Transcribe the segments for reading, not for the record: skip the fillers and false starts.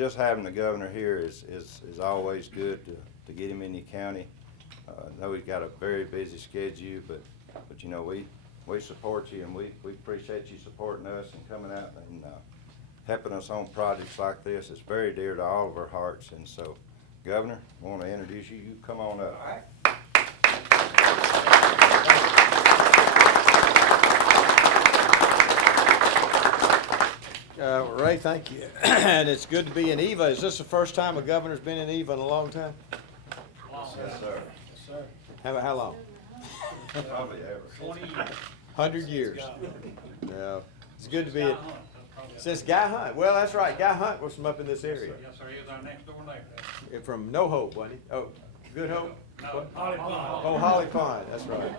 just having the governor here is always good to get him in the county. I know he's got a very busy schedule, but you know, we support you, and we appreciate you supporting us and coming out and helping us on projects like this. It's very dear to all of our hearts. And so, Governor, I want to introduce you. You come on up. All right. Ray, thank you. And it's good to be in Eva. Is this the first time a governor's been in Eva in a long time? Yes, sir. Yes, sir. How long? Probably ever. 20 years. 100 years. Yeah. It's good to be in. Since Guy Hunt. Well, that's right. Guy Hunt was from up in this area. Yes, sir. He was our next door neighbor. From No Hope, wasn't he? Oh, Good Hope? No, What? Holly Pond. Oh, Holly Pond. That's right.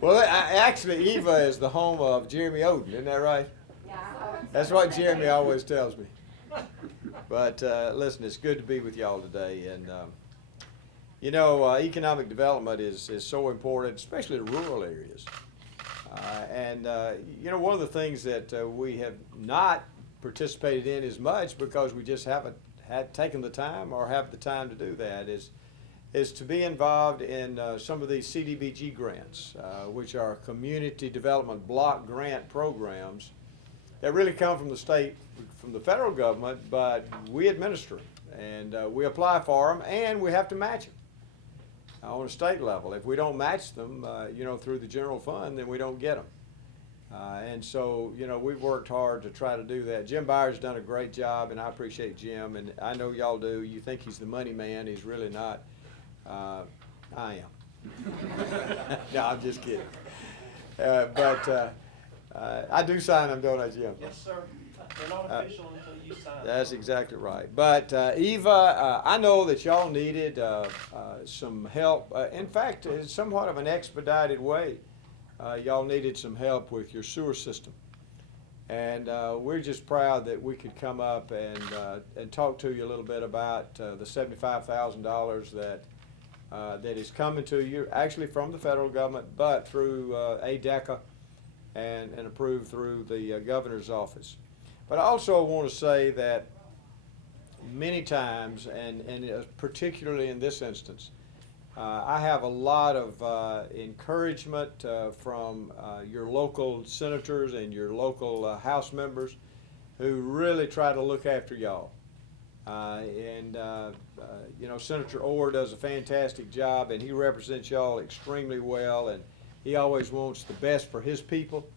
Well, actually, Eva is the home of Jeremy Oden. Isn't that right? That's what Jeremy always tells me. But listen, it's good to be with y'all today. And you know, economic development is so important, especially in rural areas. You know, one of the things that we have not participated in as much because we just haven't had taken the time or have the time to do that is to be involved in some of these CDBG grants, which are community development block grant programs that really come from the state, from the federal government, but we administer them, and we apply for them, and we have to match them on a state level. If we don't match them, you know, through the general fund, then we don't get them. And so, you know, we've worked hard to try to do that. Jim Byers done a great job, and I appreciate Jim, and I know y'all do. You think he's the money man. He's really not. I am. No, I'm just kidding. But I do sign them, don't I, Jim? Yes, sir. They're not official until you sign them. That's exactly right. But Eva, I know that y'all needed some help. In fact, in somewhat of an expedited way, y'all needed some help with your sewer system. And we're just proud that we could come up and talk to you a little bit about the $75,000 that is coming to you, actually from the federal government, but through ADECA and approved through the governor's office. But I also want to say that many times, and particularly in this instance, I have a lot of encouragement from your local senators and your local House members who really try to look after y'all. You know, Senator Orr does a fantastic job, and he represents y'all extremely well, and he always wants the best for his people.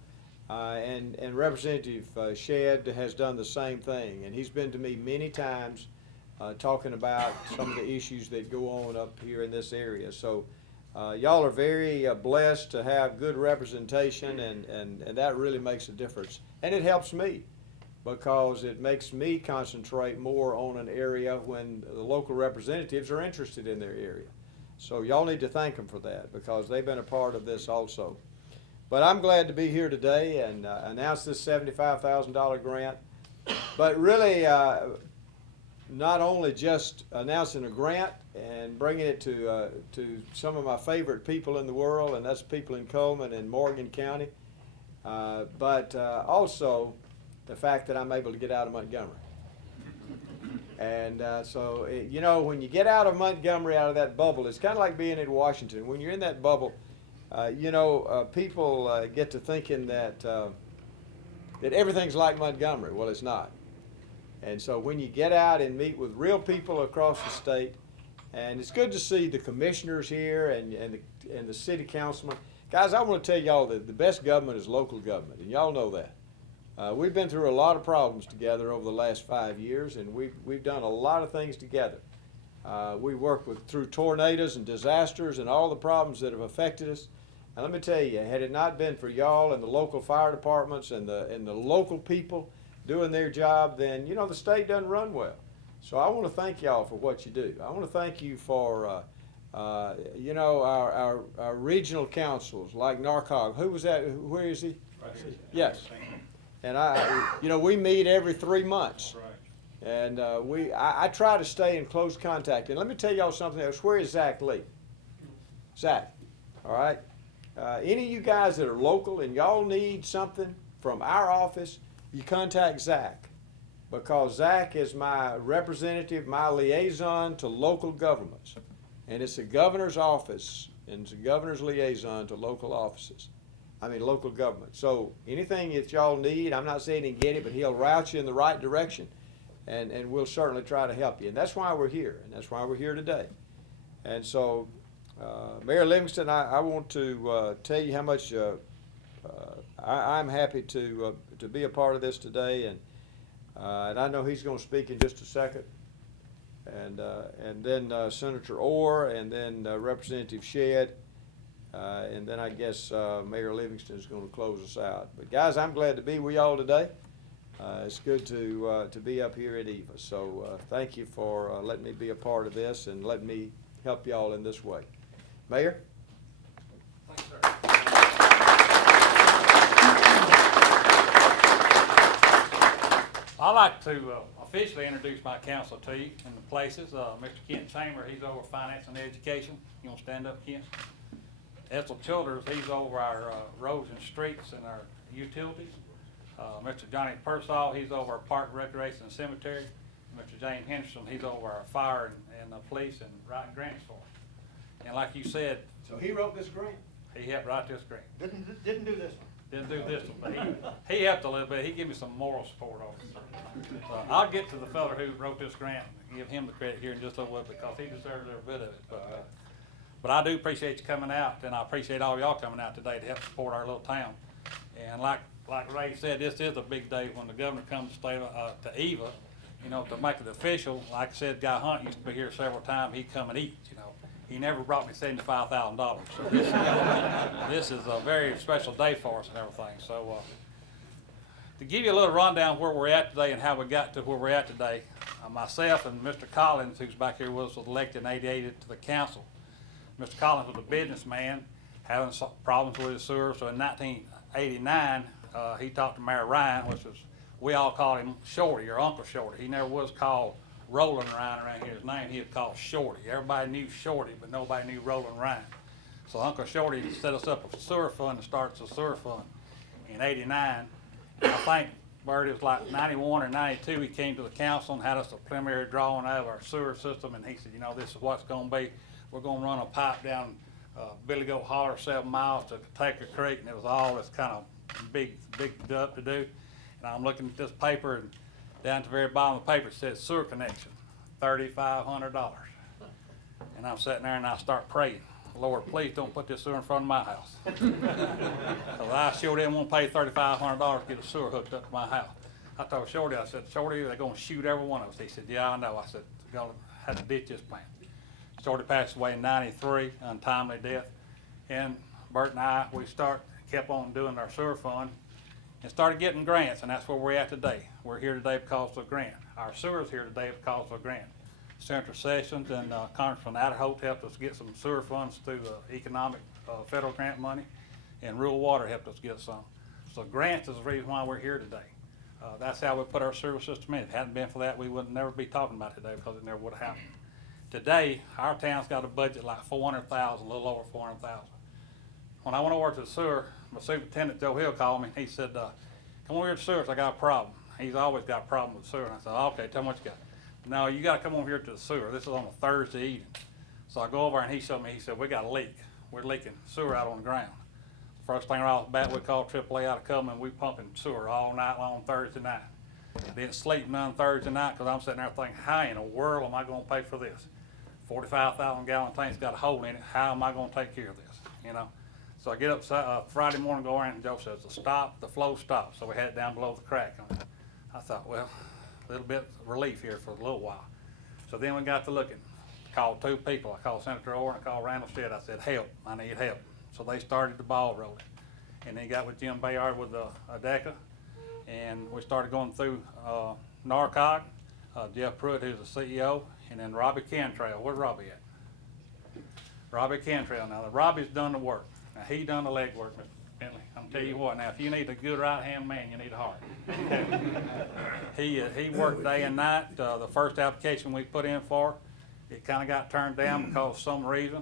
And Representative Shedd has done the same thing, and he's been to me many times talking about some of the issues that go on up here in this area. So y'all are very blessed to have good representation, and that really makes a difference. And it helps me, because it makes me concentrate more on an area when the local representatives are interested in their area. So y'all need to thank them for that, because they've been a part of this also. But I'm glad to be here today and announce this $75,000 grant. But really, not only just announcing a grant and bringing it to some of my favorite people in the world, and that's people in Coleman and Morgan County, but also the fact that I'm able to get out of Montgomery. And so, you know, when you get out of Montgomery, out of that bubble, it's kind of like being in Washington. When you're in that bubble, you know, people get to thinking that that everything's like Montgomery. Well, it's not. And so when you get out and meet with real people across the state, and it's good to see the commissioners here and the city councilmen. Guys, I want to tell y'all that the best government is local government, and y'all know that. We've been through a lot of problems together over the last 5 years, and we've done a lot of things together. We worked through tornadoes and disasters and all the problems that have affected us. And let me tell you, had it not been for y'all and the local fire departments and the local people doing their job, then, you know, the state doesn't run well. So I want to thank y'all for what you do. I want to thank you for, you know, our regional councils like NARCOG. Who was that? Where is he? Right here. Yes. And you know, we meet every 3 months. Right. And I try to stay in close contact. And let me tell y'all something else. Where is Zach Lee? Zach, all right? Any of you guys that are local and y'all need something from our office, you contact Zach, because Zach is my representative, my liaison to local governments. And it's the governor's office, and it's the governor's liaison to local offices. Local government. So anything that y'all need, I'm not saying he can get it, but he'll route you in the right direction. And we'll certainly try to help you. And that's why we're here, and that's why we're here today. And so, Mayor Livingston, I want to tell you how much I'm happy to be a part of this today, and I know he's going to speak in just a second. And then Senator Orr, and then Representative Shedd, and then I guess Mayor Livingston is going to close us out. But guys, I'm glad to be with y'all today. It's good to be up here at Eva. So thank you for letting me be a part of this and letting me help y'all in this way. Mayor? Thanks, sir. I'd like to officially introduce my council to you in the places. Mr. Kent Chamber, he's over finance and education. You want to stand up, Kent? Ethel Childers, he's over our roads and streets and our utilities. Mr. Johnny Pearsall, he's over our park, recreation, and cemetery. Mr. James Henderson, he's over our fire and police and writing grants for us. And like you said, So he wrote this grant? he helped write this grant. Didn't do this one. Didn't do this one, but he helped a little bit. He gave me some moral support on it. So I'll get to the fella who wrote this grant and give him the credit here in just a little bit, because he deserves every bit of it. But I do appreciate you coming out, and I appreciate all y'all coming out today to help support our little town. And like Ray said, this is a big day when the governor comes to Eva, you know, to make it official. Like I said, Guy Hunt used to be here several times. He'd come and eat, you know. He never brought me $75,000. So this is a very special day for us and everything. So to give you a little rundown where we're at today and how we got to where we're at today, myself and Mr. Collins, who's back here with us, was elected in '88 to the council. Mr. Collins was a businessman having some problems with his sewer, so in 1989, he talked to Mayor Ryan, which was, we all called him Shorty or Uncle Shorty. He never was called Roland Ryan around here. His name, he was called Shorty. Everybody knew Shorty, but nobody knew Roland Ryan. So Uncle Shorty set us up a sewer fund and starts a sewer fund in '89. I think, Bert, it was like 91 or 92, he came to the council and had us a preliminary drawing of our sewer system, and he said, you know, this is what's going to be. We're going to run a pipe down Billy Goat Holler 7 miles to Taker Creek, and it was all this kind of big stuff to do. And I'm looking at this paper, and down at the very bottom of the paper it says sewer connection, $3,500. And I'm sitting there and I start praying, Lord, please don't put this sewer in front of my house. Because I sure didn't want to pay $3,500 to get a sewer hooked up to my house. I told Shorty, I said, Shorty, they're going to shoot every one of us. He said, yeah, I know. I said, we're going to have to ditch this plan. Shorty passed away in '93, untimely death. And Bert and I, kept on doing our sewer fund and started getting grants, and that's where we're at today. We're here today because of a grant. Our sewer's here today because of a grant. Senator Sessions and Congressman Adderholt helped us get some sewer funds through the economic federal grant money, and rural water helped us get some. So grants is the reason why we're here today. That's how we put our sewer system in. If it hadn't been for that, we would never be talking about it today, because it never would have happened. Today, our town's got a budget like $400,000, a little over $400,000. When I went over to the sewer, my superintendent, Joe Hill, called me. He said, come over here to the sewer, I got a problem. He's always got a problem with the sewer. And I said, okay, tell me what you got. No, you got to come over here to the sewer. This is on a Thursday evening. So I go over and he showed me, he said, we got a leak. We're leaking sewer out on the ground. First thing right off the bat, we called AAA out of come, and we pumping sewer all night long Thursday night. Didn't sleep none Thursday night, because I'm sitting there thinking, how in the world am I going to pay for this? 45,000 gallon tank's got a hole in it. How am I going to take care of this? You know. So I get up Friday morning, go around, and Joe says, the flow stopped. So we had it down below the crack. I thought, well, a little bit of relief here for a little while. So then we got to looking. Called two people. I called Senator Orr and I called Randall Shedd. I said, help, I need help. So they started the ball rolling. And then got with Jim Bayard with ADECA, and we started going through NARCOG, Jeff Pruitt, who's the CEO, and then Robbie Cantrell. Where's Robbie at? Robbie Cantrell. Now, Robbie's done the work. Now, he done the legwork, Mr. Bentley. I'm telling you what, now, if you need a good right-hand man, you need a heart. He worked day and night. The first application we put in for, it kind of got turned down because of some reason.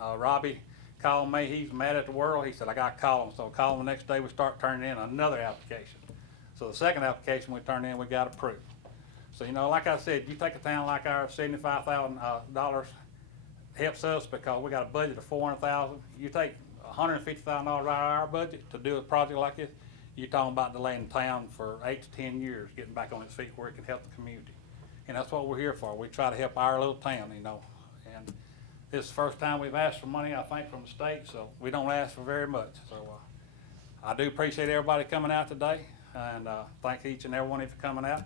Robbie called me. He's mad at the world. He said, I got to call him. So I called him the next day. We start turning in another application. So the second application we turned in, we got approved. So, you know, like I said, you take a town like ours, $75,000 helps us because we got a budget of $400,000. You take $150,000 out of our budget to do a project like this, you're talking about delaying town for 8 to 10 years, getting back on its feet where it can help the community. And that's what we're here for. We try to help our little town, you know. And this is the first time we've asked for money, I think, from the state, so we don't ask for very much. So I do appreciate everybody coming out today, and thank each and every one of you for coming out.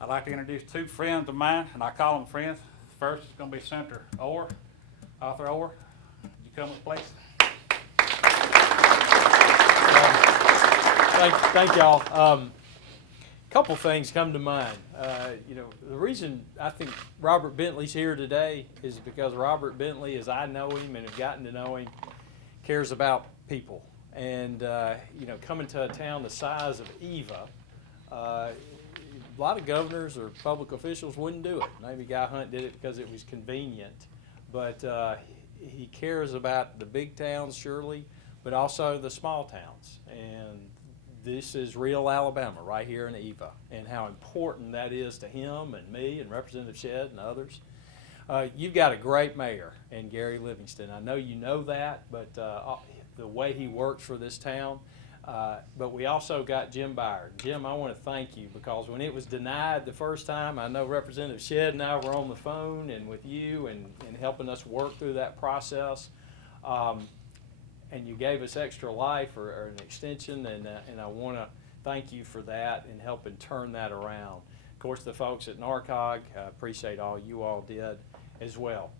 I'd like to introduce two friends of mine, and I call them friends. First is going to be Senator Orr, Arthur Orr. Would you come up, please? Thank y'all. Couple things come to mind. You know, the reason I think Robert Bentley's here today is because Robert Bentley, as I know him and have gotten to know him, cares about people. And, you know, coming to a town the size of Eva, a lot of governors or public officials wouldn't do it. Maybe Guy Hunt did it because it was convenient. But he cares about the big towns, surely, but also the small towns. And this is real Alabama right here in Eva, and how important that is to him and me and Representative Shedd and others. You've got a great mayor in Gary Livingston. I know you know that, but the way he works for this town. But we also got Jim Byard. Jim, I want to thank you because when it was denied the first time, I know Representative Shedd and I were on the phone and with you and helping us work through that process. And you gave us extra life or an extension, and I want to thank you for that and helping turn that around. Of course, the folks at NARCOG, I appreciate all you all did as well.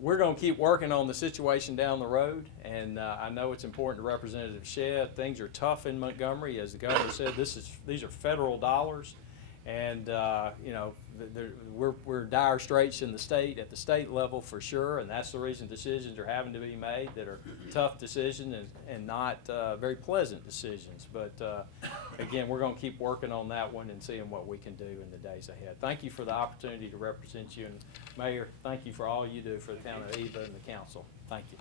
We're going to keep working on the situation down the road, and I know it's important to Representative Shedd. Things are tough in Montgomery. As the governor said, these are federal dollars, and you know, we're in dire straits in the state, at the state level for sure, and that's the reason decisions are having to be made that are tough decisions and not very pleasant decisions. But again, we're going to keep working on that one and seeing what we can do in the days ahead. Thank you for the opportunity to represent you, and Mayor, thank you for all you do for the town of Eva and the council. Thank you.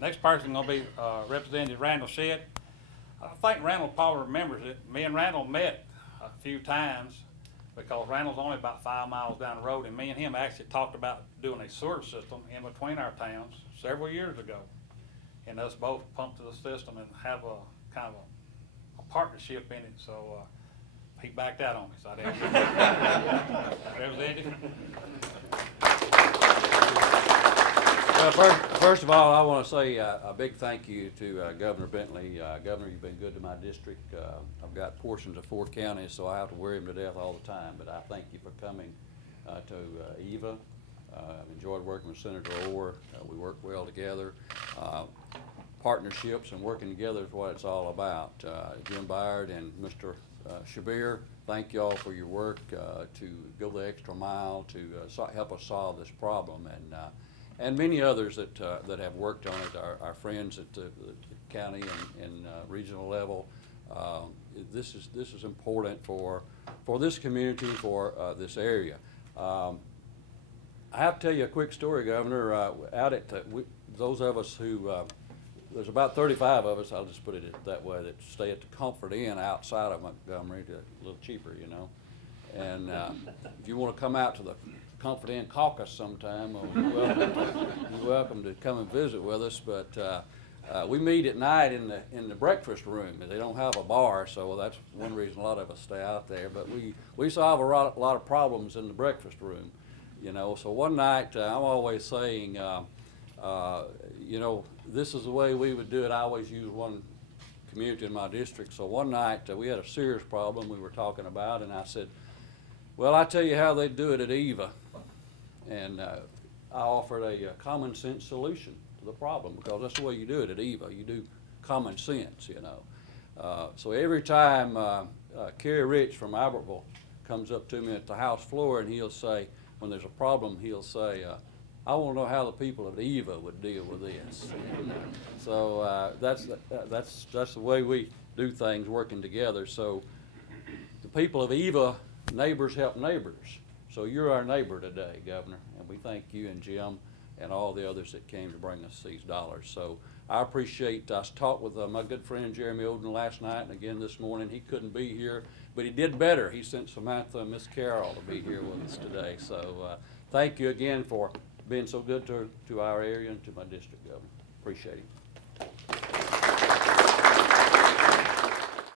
Next person going to be Representative Randall Shedd. I think Randall probably remembers it. Me and Randall met a few times because Randall's only about 5 miles down the road, and me and him actually talked about doing a sewer system in between our towns several years ago. And us both pump to the system and have a kind of a partnership in it. So he backed out on me, so I didn't get it. Representative? Well, first of all, I want to say a big thank you to Governor Bentley. Governor, you've been good to my district. I've got portions of 4 counties, so I have to worry him to death all the time. But I thank you for coming to Eva. I've enjoyed working with Senator Orr. We work well together. Partnerships and working together is what it's all about. Jim Byard and Mr. Shabir, thank y'all for your work to go the extra mile to help us solve this problem. And many others that have worked on it, our friends at the county and regional level. This is important for this community, for this area. I have to tell you a quick story, Governor. Out at those of us who there's about 35 of us, I'll just put it that way, that stay at the Comfort Inn outside of Montgomery, a little cheaper, you know. And if you want to come out to the Comfort Inn caucus sometime, you're welcome to come and visit with us. But we meet at night in the breakfast room. They don't have a bar, so that's one reason a lot of us stay out there. But we solve a lot of problems in the breakfast room, you know. So one night, I'm always saying, you know, this is the way we would do it. I always use one community in my district. So one night we had a serious problem we were talking about, and I said, well, I tell you how they do it at Eva. And I offered a common sense solution to the problem, because that's the way you do it at Eva. You do common sense, you know. So every time Kerry Rich from Albertville comes up to me at the House floor, and he'll say, when there's a problem, he'll say, I want to know how the people of Eva would deal with this. So that's the way we do things, working together. So the people of Eva, neighbors help neighbors. So you're our neighbor today, Governor, and we thank you and Jim and all the others that came to bring us these dollars. So I appreciate, I talked with my good friend Jeremy Oden last night and again this morning. He couldn't be here, but he did better. He sent Samantha and Miss Carol to be here with us today. So thank you again for being so good to our area and to my district, Governor. Appreciate it.